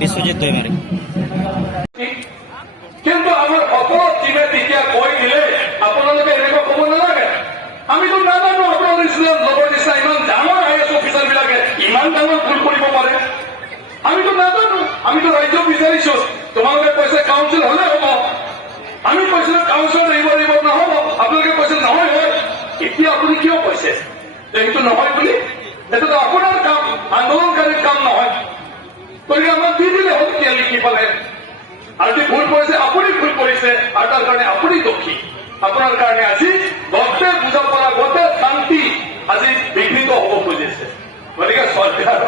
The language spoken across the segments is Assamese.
বিশ্বজিৎ দৈমাৰি কিন্তু আমাৰ সকল টিমে তেতিয়া কৈ দিলে আপোনালোকে এনেকুৱা ক'ব নালাগে। আমিতো নাজানো আপোনাৰ নিচিনা লগৰ নিচিনা ইমান ডাঙৰ IAS অফিচাৰ বিলাকে ইমান ডাঙৰ ভুল কৰিব পাৰে। আমিতো নাজানো, আমিতো ৰাজ্য বিচাৰিছো। তোমালোকে কৈছে কাউন্সিল হলে হ'ব, আমি কৈছিলো কাউন্সিল লাগিব নহব, আপোনালোকে কৈছে নহয় হয়। এতিয়া আপুনি কিয় কৈছে যে সেইটো নহয় বুলি? এইটোতো আপোনাৰ কাম, আন্দোলনকাৰীৰ কাম নহয়। গতিকে আমাক দি দিলে হ'ল, কিয় লিখি পালে। আৰু যদি ভুল কৰিছে আপুনি ভুল কৰিছে, আৰু তাৰ কাৰণে আপুনি দোষী। আপোনাৰ কাৰণে আজি গোটেই বুজা পৰা গোটেই শান্তি আজি বিঘ্নিত হব খুজিছে। গতিকে চৰকাৰৰ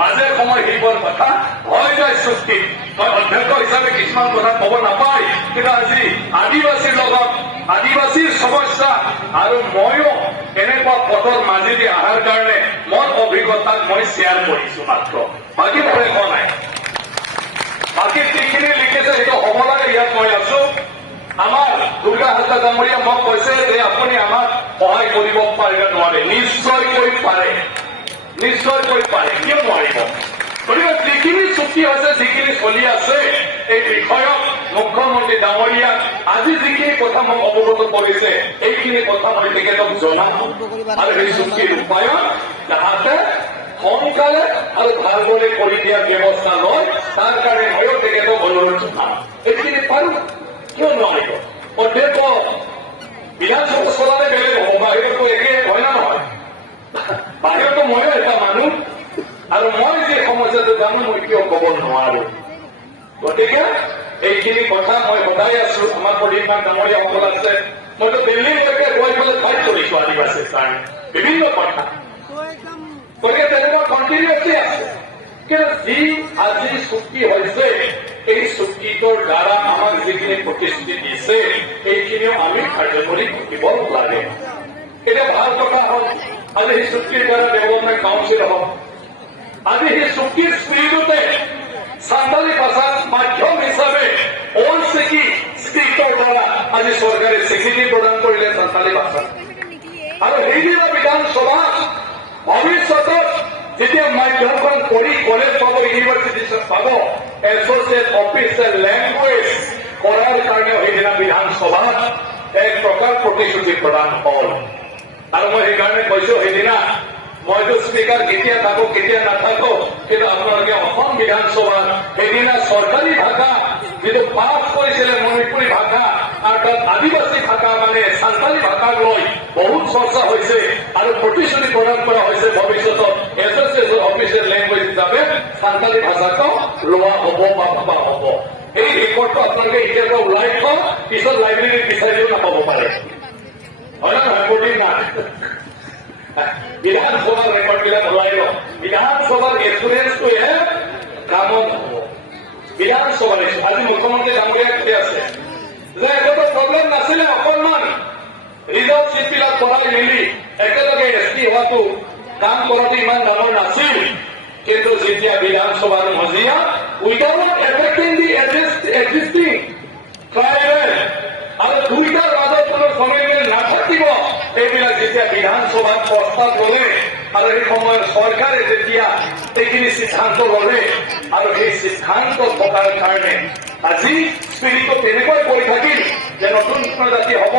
মাজে সময় সেইবোৰ কথা হৈ যায় চুক্তিত। মই অধ্যক্ষ হিচাপে কিছুমান কথা কব নাপায়, কিন্তু আজি আদিবাসীৰ লগত আদিবাসীৰ সমস্যা আৰু ময়ো এনেকুৱা পথৰ মাজেদি অহাৰ কাৰণে মোৰ অভিজ্ঞতাক মই শ্বেয়াৰ কৰিছো মাত্ৰ, বাকী মোৰ একো নাই। বাকী যিখিনি লিখিছে সেইটো হ'ব লাগে, ইয়াত মই আছো। আমাৰ দুৰ্গা হাজৰা ডাঙৰীয়া মোক কৈছে যে আপুনি আমাক সহায় কৰিব পাৰে নে নোৱাৰে? নিশ্চয়কৈ পাৰে, নিশ্চয়কৈ পাৰে, কিয় নোৱাৰিব? গতিকে যিখিনি চুক্তি হৈছে, যিখিনি চলি আছে, এই বিষয়ক মুখ্যমন্ত্ৰী ডাঙৰীয়াক আজি যিখিনি কথা মোক অৱগত কৰিছে, এইখিনি কথা মই তেখেতক জনাম। আৰু সেই চুক্তিৰ ৰূপায়ণ যাতে সোনকালে আৰু ভালদৰে কৰি দিয়াৰ ব্যৱস্থা লয়, তাৰ কাৰণে ময়ো তেখেতক অনুৰোধ জনাম। এইখিনি পাৰো, কিয় নোৱাৰিব? অধ্যক্ষ বিধানসভা চলালে বেলেগ হ'ব, বাহিৰতো একে হয় না নহয়? বাহিৰতো ময়ো এটা মানুহ, আৰু মই যে সমস্যাটো জানো মই কিয় কব নোৱাৰো। গতিকে এইখিনি কথা মই সদায় আছো। আমাৰ প্ৰদীপমান ডাঙৰীয়াসকল আছে, মইতো দিল্লীলৈকে গৈ পেলাই ফাইট কৰিছো আদিবাসীৰ কাৰণে বিভিন্ন কথা। গতিকে তেনেকুৱা কণ্টিনিউটি আছে। কিন্তু যি আজি চুক্তি হৈছে, এই চুক্তিটোৰ দ্বাৰা আমাক যিখিনি প্ৰতিশ্ৰুতি দিছে, এইখিনিও আমি কাৰ্যকৰী কৰিব লাগে। এতিয়া ভাল কথা হ'ল, আজি সেই চুক্তিৰ দ্বাৰা ডেভেলপমেণ্ট কাউন্সিল হ'ব। আজি সেই চুক্তিৰ স্পিৰিটতে সান্তালী ভাষাক মাধ্যম হিচাপে ওল্ড সিটি স্ক্ৰিপ্টৰ দ্বাৰা আজি চৰকাৰে স্বীকৃতি প্ৰদান কৰিলে সান্তালী ভাষাক। আৰু সেইদিনা বিধানসভাত ভৱিষ্যতত যেতিয়া মাধ্যমখন পঢ়ি কলেজ পাব, ইউনিভাৰ্চিটি পাব, এছচিয়েট অফিচিয়েল লেংগুৱেজ কৰাৰ কাৰণেও সেইদিনা বিধানসভাত এক প্ৰকাৰ প্ৰতিশ্ৰুতি প্ৰদান হ'ল। আৰু মই সেইকাৰণে কৈছো, সেইদিনা মইতো স্পীকাৰ কেতিয়া থাকো কেতিয়া নাথাকো, কিন্তু আপোনালোকে অসম বিধানসভাত সেইদিনা চৰকাৰী ভাষা যিটো পাছ কৰিছিলে মণিপুৰী ভাষা, আৰু তাত আদিবাসী ভাষা মানে সান্তালী ভাষাক লৈ বহুত চৰ্চা হৈছে আৰু প্ৰতিশ্ৰুতি প্ৰদান কৰা হৈছে ভৱিষ্যতত এছচিয়েশ্যন অফিচিয়েল লেংগুৱেজ হিচাপে সান্তালী ভাষাটো লোৱা হ'ব বা ভাবা হ'ব। এই ৰেকৰ্ডটো আপোনালোকে এতিয়াৰ পৰা ওলাই থওক, পিছত লাইব্ৰেৰীত বিচাৰিও নাপাব পাৰে, হয় না নহয়? প্ৰদীপমান বিধানসভাৰ ৰেকৰ্ড বিলাক ওলাই লওক। বিধানসভাৰ এক্সুৰেঞ্চটোহে কামত হ'ব। বিধানসভাৰ আজি মুখ্যমন্ত্ৰী ডাঙৰীয়া কৈ আছে যে একোটো প্ৰব্লেম নাছিলে, অকণমান ৰিজাৰ্ভ চিট বিলাক বঢ়াই মেলি একেলগে ST হোৱাটো কাম কৰাটো ইমান ডাঙৰ নাছিল। কিন্তু যেতিয়া বিধানসভাৰ মজিয়া উইদাউট এফেক্টিং দি এক্সিষ্টিং ট্ৰাইবেল আৰু দুইটাৰ মাজত কোনো সমন্বয় নাথাকিব, এইবিলাক যেতিয়া বিধানসভাত প্ৰস্তাৱ ল'লে আৰু এই সময়ত চৰকাৰে যেতিয়া এইখিনি সিদ্ধান্ত ল'লে, আৰু এই সিদ্ধান্ত থকাৰ কাৰণে আজি স্পিৰিটটো তেনেকৈ কৰি থাকিল যে নতুন জনজাতি হ'ব,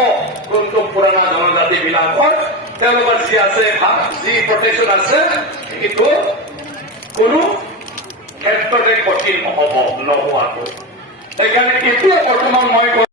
কোনটো পুৰণা জনজাতি বিলাকৰ তেওঁলোকৰ যি আছে যি প্ৰটেকশ্যন আছে, সেইটো কোনো ক্ষেত্ৰতে কঠিন নহ'ব, নোহোৱাটো। সেইকাৰণে এতিয়া বৰ্তমান মই